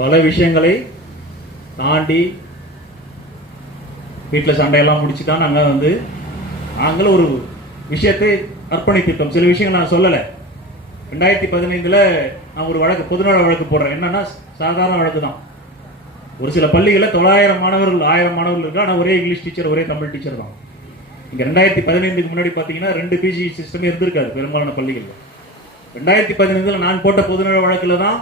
பல விஷயங்களை தாண்டி வீட்டில் சண்டையெல்லாம் முடிச்சு தான் நாங்கள் வந்து நாங்களும் ஒரு விஷயத்தை அர்ப்பணித்திருக்கோம் சில விஷயங்கள் நான் சொல்லலை. ரெண்டாயிரத்தி பதினைந்தில் நான் ஒரு வழக்கு பொதுநல வழக்கு போடுறேன். என்னன்னா சாதாரண வழக்கு தான். ஒரு சில பள்ளிகளில் தொள்ளாயிரம் மாணவர்கள் ஆயிரம் மாணவர்கள் இருக்கு ஆனால் ஒரே இங்கிலீஷ் டீச்சர் ஒரே தமிழ் டீச்சர் தான். இங்கே ரெண்டாயிரத்தி பதினைந்துக்கு முன்னாடி பார்த்தீங்கன்னா ரெண்டு பிஜி சிஸ்டமே இருந்திருக்காது பெரும்பாலான பள்ளிகளில். ரெண்டாயிரத்தி பதினைந்தில் நான் போட்ட பொதுநல வழக்கில் தான்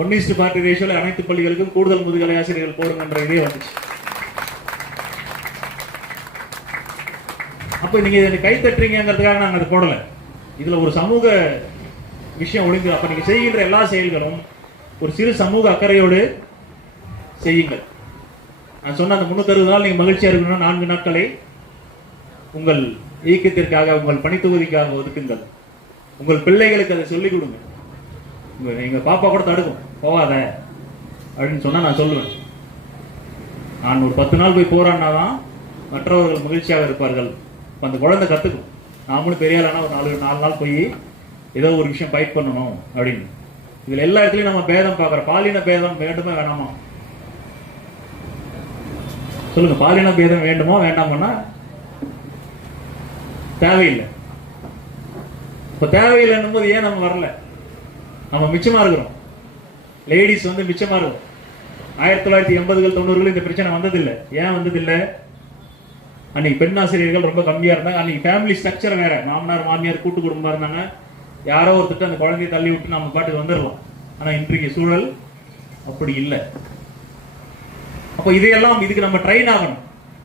ஒன் இஸ்டு பார்ட்டி ரேஷியோவில் அனைத்து பள்ளிகளுக்கும் கூடுதல் முதுகலை ஆசிரியர்கள் போடுங்கன்ற இதே வந்துச்சு. அப்போ நீங்க இதை கை தட்டுறீங்கிறதுக்காக நாங்கள் அதை போடல. இதுல ஒரு சமூக விஷயம் ஒழுங்கு. அப்ப நீங்க செய்கின்ற எல்லா செயல்களும் ஒரு சிறு சமூக அக்கறையோடு செய்யுங்கள். நான் சொன்ன அந்த முன்னூத்தி நாள் நீங்க மகிழ்ச்சியா இருக்கணும்னா நான்கு நாட்களை உங்கள் இயக்கத்திற்காக உங்கள் பணித்தொகுதிக்காக ஒதுக்குங்கள். உங்கள் பிள்ளைகளுக்கு அதை சொல்லிக் கொடுங்க. எங்கள் பாப்பா கூட தடுக்கும். போகாத. அப்படின்னு சொன்னால் நான் சொல்லுவேன். நான் ஒரு பத்து நாள் போய் போகிறான்னா தான் மற்றவர்கள் மகிழ்ச்சியாக இருப்பார்கள். இப்போ அந்த குழந்தை கற்றுக்கும் நாமளும் பெரிய ஆளானா ஒரு நாலு நாலு நாள் போய் ஏதோ ஒரு விஷயம் ஃபைட் பண்ணணும் அப்படின்னு. இதில் எல்லா இடத்துலையும் நம்ம பேதம் பார்க்குறோம். பாலின பேதம் வேண்டுமா வேணாமா? சொல்லுங்க பாலின பேதம் வேண்டுமா வேண்டாமான்னா தேவையில்லை. இப்போ தேவையில்லைன்னும் போது ஏன் நம்ம வரல? நம்ம மிச்சமாக இருக்கிறோம். லேடிஸ் வந்து மிச்சமாக இருக்கும் ஆயிரத்தி தொள்ளாயிரத்தி எண்பதுகள் தொண்ணூறுகள் இந்த பிரச்சனை வந்ததில்லை. ஏன் வந்ததில்லை? அன்னைக்கு பெண் ஆசிரியர்கள் ரொம்ப கம்மியாக இருந்தாங்க. அன்னைக்கு ஃபேமிலி ஸ்ட்ரக்சர் வேற. மாமனார் மாமியார் கூட்டு குடும்பமாக இருந்தாங்க. யாரோ ஒருத்தர் அந்த குழந்தையை தள்ளி விட்டு நம்ம பாட்டுக்கு வந்துடலாம் ஆனால் இன்றைக்கு சூழல் அப்படி இல்லை. அப்போ இதையெல்லாம் இதுக்கு நம்ம ட்ரெயின் ஆகணும்.